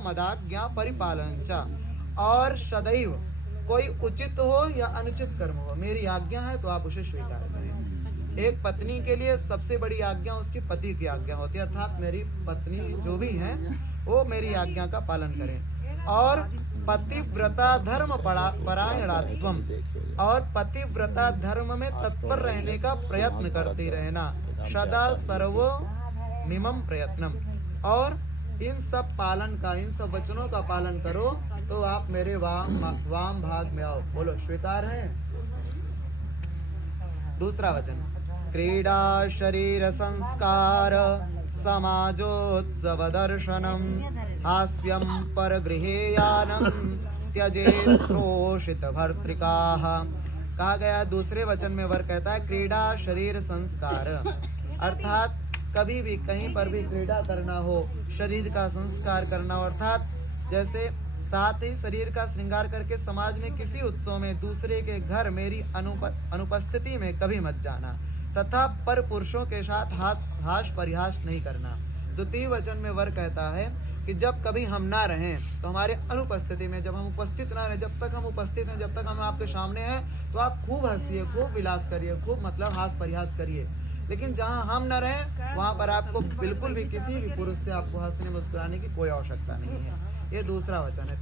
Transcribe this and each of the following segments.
मदाज्ञा परिपालन च, और सदैव कोई उचित हो या अनुचित कर्म हो, मेरी आज्ञा है तो आप उसे स्वीकार करें। एक पत्नी के लिए सबसे बड़ी आज्ञा उसके पति की आज्ञा होती है, अर्थात मेरी पत्नी जो भी है वो मेरी आज्ञा का पालन करें। और पतिव्रता धर्म परायणात्वम, और पतिव्रता धर्म में तत्पर रहने का प्रयत्न करती रहना, सदा सर्वो मिमम प्रयत्नम। और इन सब पालन का, इन सब वचनों का पालन करो तो आप मेरे वाम भाग में आओ। बोलो स्वीकार है। दूसरा वचन, क्रीडा शरीर संस्कार समाजोत्सव दर्शनम हास्यम परगृहेयानम त्यजेत क्रोशित भर्तृकाः। कहा गया दूसरे वचन में वर कहता है क्रीडा शरीर संस्कार, अर्थात कभी भी कहीं पर भी क्रीड़ा करना हो, शरीर का संस्कार करना, अर्थात जैसे साथ ही शरीर का श्रृंगार करके समाज में किसी उत्सव में दूसरे के घर मेरी अनुपस्थिति में कभी मत जाना, तथा पर पुरुषों के साथ हास परिहास नहीं करना। द्वितीय वचन में वर कहता है कि जब कभी हम ना रहें तो हमारे अनुपस्थिति में, जब हम उपस्थित ना रहें, जब तक हम उपस्थित हैं, जब तक हम आपके सामने हैं तो आप खूब हंसिए, खूब विलास करिए, खूब मतलब हास परिहास करिए। लेकिन जहां हम न रहें वहां पर आपको बिल्कुल भी किसी भी पुरुष से आपको हंसने मुस्कुराने की कोई आवश्यकता नहीं है। ये दूसरा वचन है।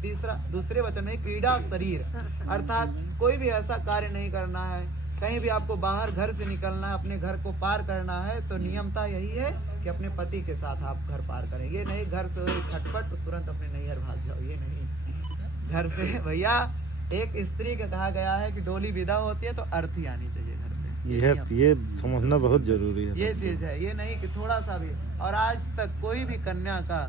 दूसरे वचन में क्रीड़ा शरीर, अर्थात कोई भी ऐसा कार्य नहीं करना है, कहीं भी आपको बाहर घर से निकलना है, अपने घर को पार करना है तो नियमता यही है कि अपने पति के साथ आप घर पार करें। ये नहीं घर से खटपट तुरंत अपने नैहर भाग जाओ, ये नहीं। घर से भैया एक स्त्री का कहा गया है कि डोली विदा होती है तो अर्थी आनी चाहिए घर पे। ये समझना बहुत जरूरी है। ये चीज है, ये नहीं कि थोड़ा सा भी। और आज तक कोई भी कन्या का,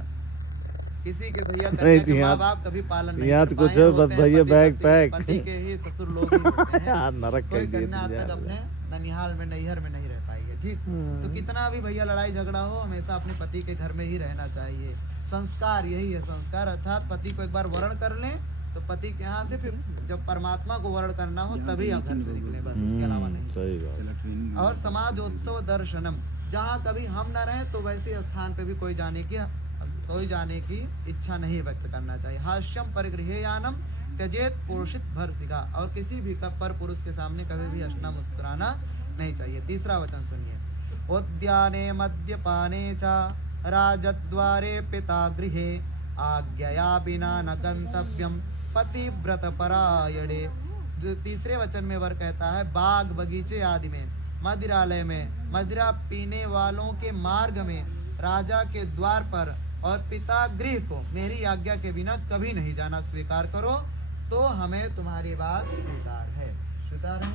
किसी के भैया कन्या के माँ बाप कभी पालन नहीं कर पाए होते हैं। भैया बैग पैक, पति के ही ससुर लोग ही होते हैं। नरक कोई कन्या आज तक अपने ननिहाल में, नैहर में नहीं रह पाई है। ठीक, तो कितना भी भैया लड़ाई झगड़ा हो, हमेशा अपने पति के घर में ही रहना चाहिए। संस्कार यही है, संस्कार अर्थात पति को एक बार वर्ण कर लें तो पति के यहाँ से फिर जब परमात्मा को वर्ण करना हो तभी आप घर से निकले, बस इसके अलावा नहीं। सही बात। और समाजोत्सव दर्शनम, जहाँ कभी हम न रहें तो वैसे स्थान पे भी कोई जाने की इच्छा नहीं व्यक्त करना चाहिए। हास्यम परिगृहेयानम त्यजेत पुरुषित भर्तृका, और किसी भी पर पुरुष के सामने कभी भी हंसना मुस्कुराना नहीं चाहिए। तीसरा वचन सुनिए, उद्याने मद्यपाने च राजद्वारे पिता गृहे आज्ञया बिना न गंतव्यम पतिव्रत परायणे। तीसरे वचन में वर कहता है बाग बगीचे आदि में, मदिरालय में, मदिरा पीने वालों के मार्ग में, राजा के द्वार पर और पिता गृह को मेरी आज्ञा के बिना कभी नहीं जाना। स्वीकार करो तो हमें तुम्हारी बात स्वीकार है। स्वीकार है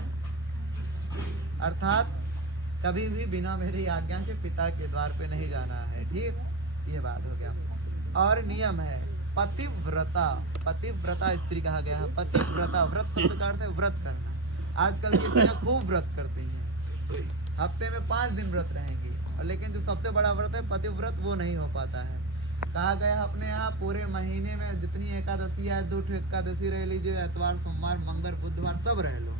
अर्थात कभी भी बिना मेरी आज्ञा के पिता के द्वार पे नहीं जाना है। ठीक, ये बात हो गया। और नियम है पतिव्रता, पतिव्रता स्त्री कहा गया है। पतिव्रता, व्रत शब्द का अर्थ है व्रत करना। आजकल की स्त्रियां खूब व्रत करती हैं, हफ्ते में 5 दिन व्रत रहेंगी, और लेकिन जो सबसे बड़ा व्रत है पतिव्रत वो नहीं हो पाता है। कहा गया अपने यहाँ पूरे महीने में जितनी एकादशी है, 2 एकादशी रह लीजिए, एतवार सोमवार मंगल बुधवार सब रह लो,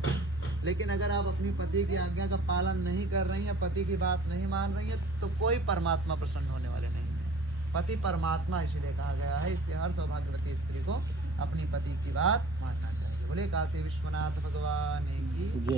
लेकिन अगर आप अपनी पति की आज्ञा का पालन नहीं कर रही हैं, पति की बात नहीं मान रही हैं, तो कोई परमात्मा प्रसन्न होने वाले नहीं है। पति परमात्मा इसलिए कहा गया है, इसलिए हर सौभाग्यवती स्त्री को अपनी पति की बात मानना चाहिए। बोले काशी विश्वनाथ भगवान की।